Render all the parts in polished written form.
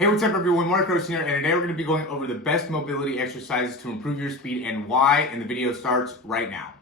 Hey, what's up everyone? Morey Croson here, and today we're going to be going over the best mobility exercises to improve your speed and why, and the video starts right now.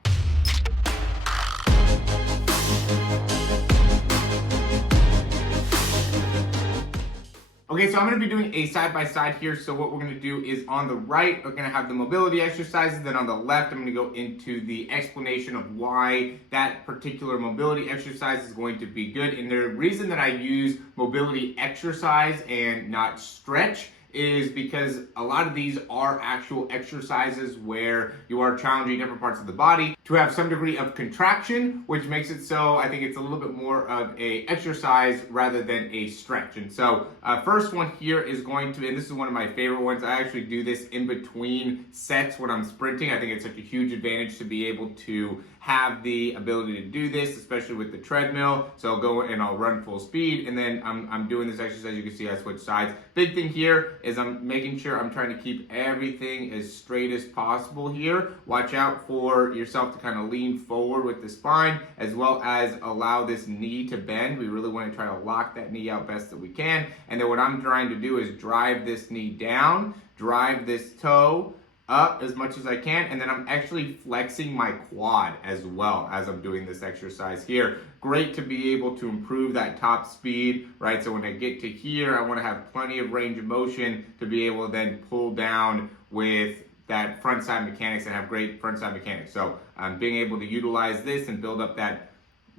Okay, so I'm going to be doing a side-by-side here. So what we're going to do is on the right, we're going to have the mobility exercises. Then on the left, I'm going to go into the explanation of why that particular mobility exercise is going to be good. And the reason that I use mobility exercise and not stretch is because a lot of these are actual exercises where you are challenging different parts of the body to have some degree of contraction, which makes it so I think it's a little bit more of a exercise rather than a stretch. And so first one here is going to, and this is one of my favorite ones, I actually do this in between sets when I'm sprinting. I think it's such a huge advantage to be able to have the ability to do this, especially with the treadmill. So I'll go and I'll run full speed, and then I'm doing this exercise. You can see I switch sides. Big thing here is I'm making sure I'm trying to keep everything as straight as possible here. Watch out for yourself to kind of lean forward with the spine, as well as allow this knee to bend. We really want to try to lock that knee out best that we can. And then what I'm trying to do is drive this knee down, drive this toe up as much as I can, and then I'm actually flexing my quad as well as I'm doing this exercise here. Great to be able to improve that top speed, right? So when I get to here, I want to have plenty of range of motion to be able to then pull down with that front side mechanics and have great front side mechanics. So being able to utilize this and build up that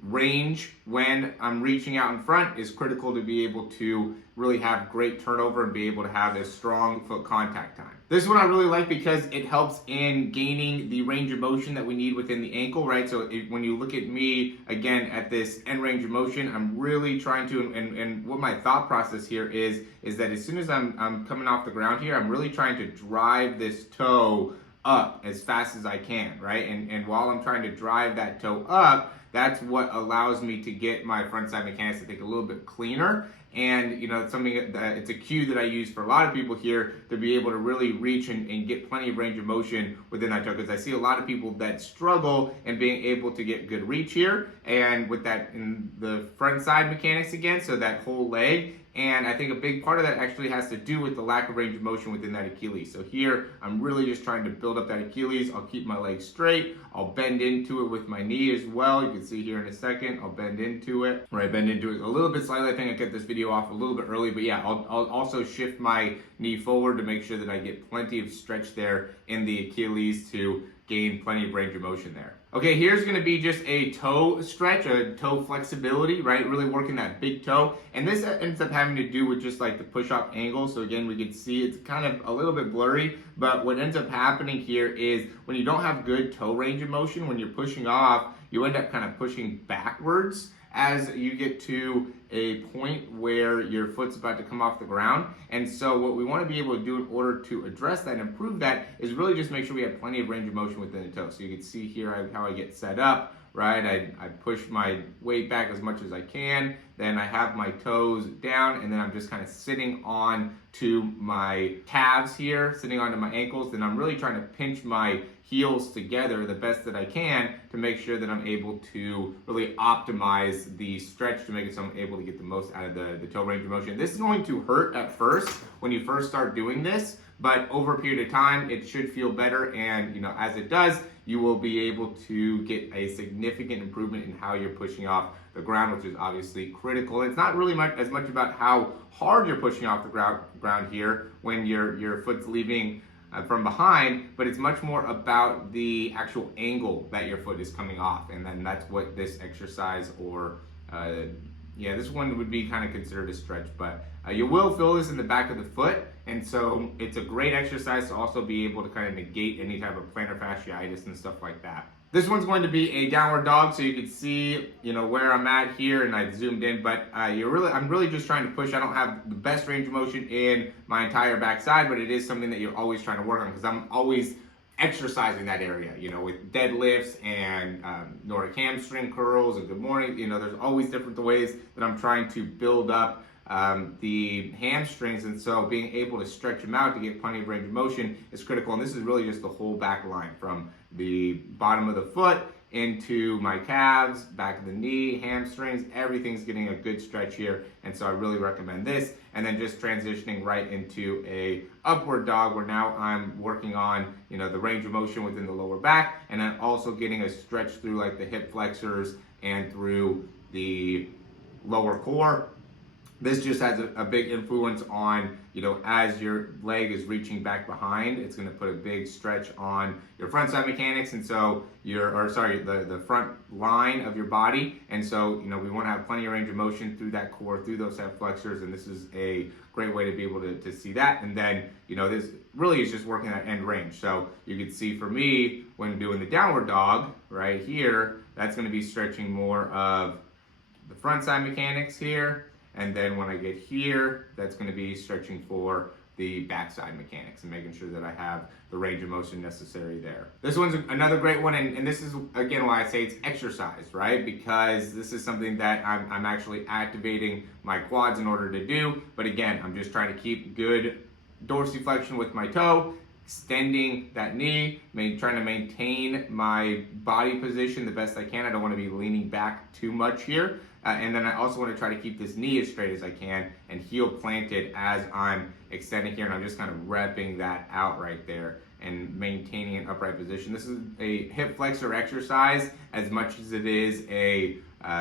range when I'm reaching out in front is critical to be able to really have great turnover and be able to have a strong foot contact time. This one I really like because it helps in gaining the range of motion that we need within the ankle, right? So when you look at me, again, at this end range of motion, I'm really trying to, and what my thought process here is that as soon as I'm coming off the ground here, I'm really trying to drive this toe up as fast as I can, right? And while I'm trying to drive that toe up, that's what allows me to get my front side mechanics to think a little bit cleaner. And it's something that it's a cue that I use for a lot of people here to be able to really reach and get plenty of range of motion within that toe, because I see a lot of people that struggle in being able to get good reach here, and with that in the front side mechanics again, so that whole leg. And I think a big part of that actually has to do with the lack of range of motion within that Achilles. So here, I'm really just trying to build up that Achilles. I'll keep my legs straight. I'll bend into it with my knee as well. You can see here in a second, I'll bend into it. Right, bend into it a little bit slightly. I think I get this video off a little bit early, but yeah, I'll also shift my knee forward to make sure that I get plenty of stretch there in the Achilles to gain plenty of range of motion there. Okay, here's gonna be just a toe stretch, a toe flexibility, right? Really working that big toe. And this ends up having to do with just like the push-up angle. So again, we can see it's kind of a little bit blurry, but what ends up happening here is when you don't have good toe range of motion, when you're pushing off, you end up kind of pushing backwards as you get to a point where your foot's about to come off the ground. And so what we want to be able to do in order to address that and improve that is really just make sure we have plenty of range of motion within the toe. So you can see here how I get set up, right? I push my weight back as much as I can, then I have my toes down, and then I'm just kind of sitting on to my calves here, sitting onto my ankles. Then I'm really trying to pinch my heels together the best that I can to make sure that I'm able to really optimize the stretch to make it so I'm able to get the most out of the toe range of motion. This is going to hurt at first when you first start doing this, but over a period of time, it should feel better. And as it does, you will be able to get a significant improvement in how you're pushing off the ground, which is obviously critical. It's not really as much about how hard you're pushing off the ground here when your foot's leaving from behind, but it's much more about the actual angle that your foot is coming off. And then that's what this exercise, or this one would be kind of considered a stretch, but you will feel this in the back of the foot. And so it's a great exercise to also be able to kind of negate any type of plantar fasciitis and stuff like that. This one's going to be a downward dog, so you can see, where I'm at here, and I zoomed in, but I'm really just trying to push. I don't have the best range of motion in my entire backside, but it is something that you're always trying to work on, because I'm always exercising that area, with deadlifts and Nordic hamstring curls and good morning. There's always different ways that I'm trying to build up the hamstrings, and so being able to stretch them out to get plenty of range of motion is critical. And this is really just the whole back line from the bottom of the foot into my calves, back of the knee, hamstrings, everything's getting a good stretch here. And so I really recommend this. And then just transitioning right into a upward dog where now I'm working on, the range of motion within the lower back, and then also getting a stretch through like the hip flexors and through the lower core. This just has a big influence on, as your leg is reaching back behind, it's going to put a big stretch on your front side mechanics, and so the front line of your body. And so, we want to have plenty of range of motion through that core, through those hip flexors, and this is a great way to be able to see that. And then, this really is just working at end range. So you can see for me, when doing the downward dog right here, that's going to be stretching more of the front side mechanics here. And then when I get here, that's going to be stretching for the backside mechanics and making sure that I have the range of motion necessary there. This one's another great one, and this is, again, why I say it's exercise, right? Because this is something that I'm actually activating my quads in order to do. But again, I'm just trying to keep good dorsiflexion with my toe, extending that knee, trying to maintain my body position the best I can. I don't want to be leaning back too much here. And then I also want to try to keep this knee as straight as I can and heel planted as I'm extending here. And I'm just kind of repping that out right there and maintaining an upright position. This is a hip flexor exercise as much as it is a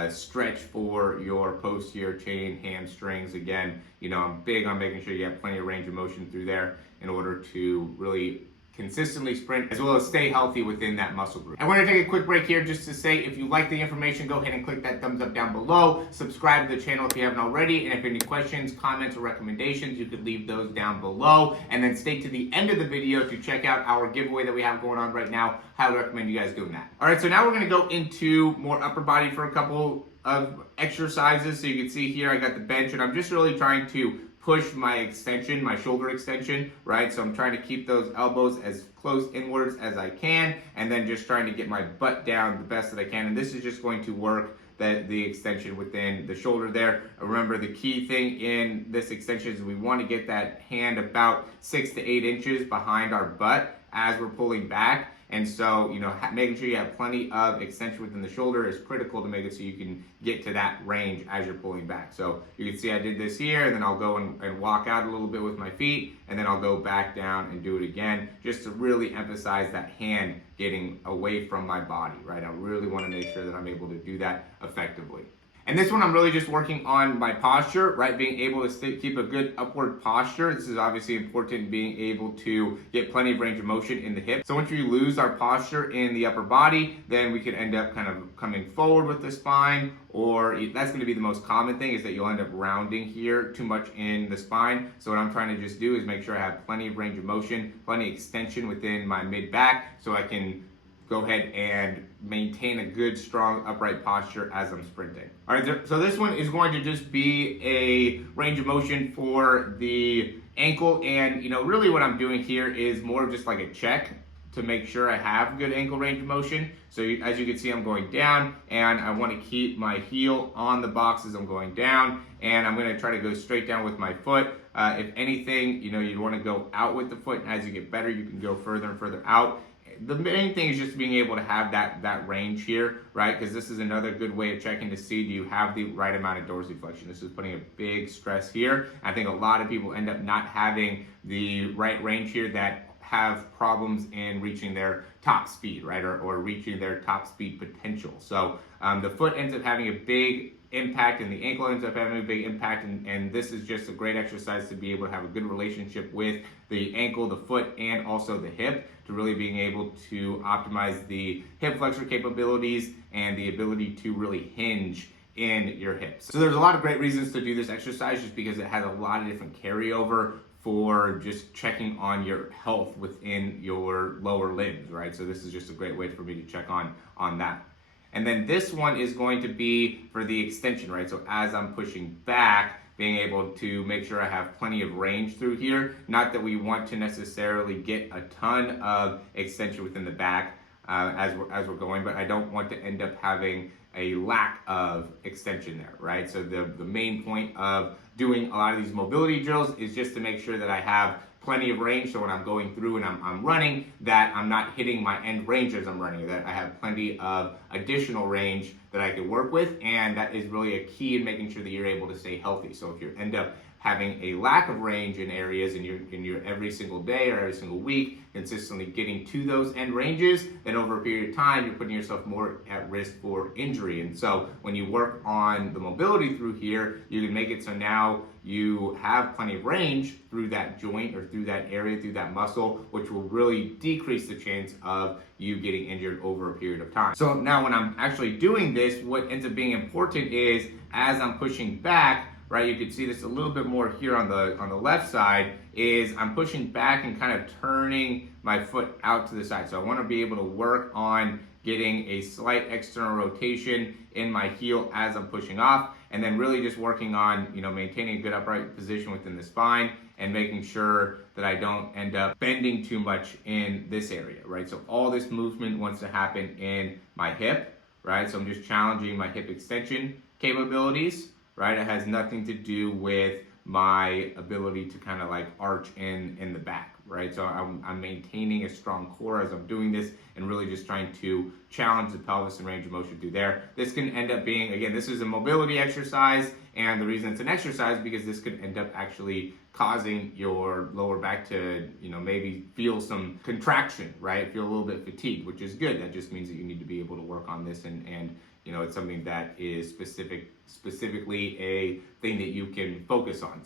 stretch for your posterior chain hamstrings. Again, I'm big on making sure you have plenty of range of motion through there in order to really consistently sprint as well as stay healthy within that muscle group. I want to take a quick break here just to say, if you like the information, go ahead and click that thumbs up down below. Subscribe to the channel if you haven't already. And if any questions, comments, or recommendations, you could leave those down below. And then stay to the end of the video to check out our giveaway that we have going on right now. Highly recommend you guys doing that. All right, so now we're going to go into more upper body for a couple of exercises. So you can see here I got the bench, and I'm just really trying to push my extension, my shoulder extension, right? So I'm trying to keep those elbows as close inwards as I can, and then just trying to get my butt down the best that I can. And this is just going to work the extension within the shoulder there. Remember, the key thing in this extension is we want to get that hand about 6 to 8 inches behind our butt as we're pulling back. And so, making sure you have plenty of extension within the shoulder is critical to make it so you can get to that range as you're pulling back. So you can see I did this here, and then I'll go and walk out a little bit with my feet, and then I'll go back down and do it again, just to really emphasize that hand getting away from my body, right? I really want to make sure that I'm able to do that effectively. And this one, I'm really just working on my posture, right? Being able to keep a good upward posture. This is obviously important, being able to get plenty of range of motion in the hips. So once we lose our posture in the upper body, then we could end up kind of coming forward with the spine, or that's going to be the most common thing, is that you'll end up rounding here too much in the spine. So what I'm trying to just do is make sure I have plenty of range of motion, plenty of extension within my mid back, so I can go ahead and maintain a good, strong, upright posture as I'm sprinting. All right, so this one is going to just be a range of motion for the ankle. And, really what I'm doing here is more of just like a check to make sure I have good ankle range of motion. So as you can see, I'm going down, and I want to keep my heel on the box as I'm going down, and I'm going to try to go straight down with my foot. If anything, you want to go out with the foot, and as you get better, you can go further and further out. The main thing is just being able to have that range here, right? Because this is another good way of checking to see, do you have the right amount of dorsiflexion? This is putting a big stress here. I think a lot of people end up not having the right range here that have problems in reaching their top speed, right? Or reaching their top speed potential. So the foot ends up having a big impact, and the ankle ends up having a big impact, and this is just a great exercise to be able to have a good relationship with the ankle, the foot, and also the hip, to really being able to optimize the hip flexor capabilities and the ability to really hinge in your hips. So there's a lot of great reasons to do this exercise, just because it has a lot of different carryover for just checking on your health within your lower limbs, right? So this is just a great way for me to check on that. And then this one is going to be for the extension, right? So as I'm pushing back, being able to make sure I have plenty of range through here. Not that we want to necessarily get a ton of extension within the back as we're going, but I don't want to end up having a lack of extension there, right? So the main point of doing a lot of these mobility drills is just to make sure that I have plenty of range, so when I'm going through and I'm running, that I'm not hitting my end range as I'm running, that I have plenty of additional range that I can work with, and that is really a key in making sure that you're able to stay healthy. So if you end up having a lack of range in areas in your every single day or every single week, consistently getting to those end ranges, then over a period of time, you're putting yourself more at risk for injury. And so when you work on the mobility through here, you can make it so now you have plenty of range through that joint or through that area, through that muscle, which will really decrease the chance of you getting injured over a period of time. So now when I'm actually doing this, what ends up being important is as I'm pushing back, right, you can see this a little bit more here on the left side, is I'm pushing back and kind of turning my foot out to the side. So I want to be able to work on getting a slight external rotation in my heel as I'm pushing off, and then really just working on, maintaining a good upright position within the spine and making sure that I don't end up bending too much in this area, right? So all this movement wants to happen in my hip, right? So I'm just challenging my hip extension capabilities, right? It has nothing to do with my ability to kind of like arch in the back, right? So I'm maintaining a strong core as I'm doing this and really just trying to challenge the pelvis and range of motion through there. This can end up being, again, this is a mobility exercise, and the reason it's an exercise because this could end up actually causing your lower back to, maybe feel some contraction, right? Feel a little bit fatigued, which is good. That just means that you need to be able to work on this and it's something that is specifically a thing that you can focus on.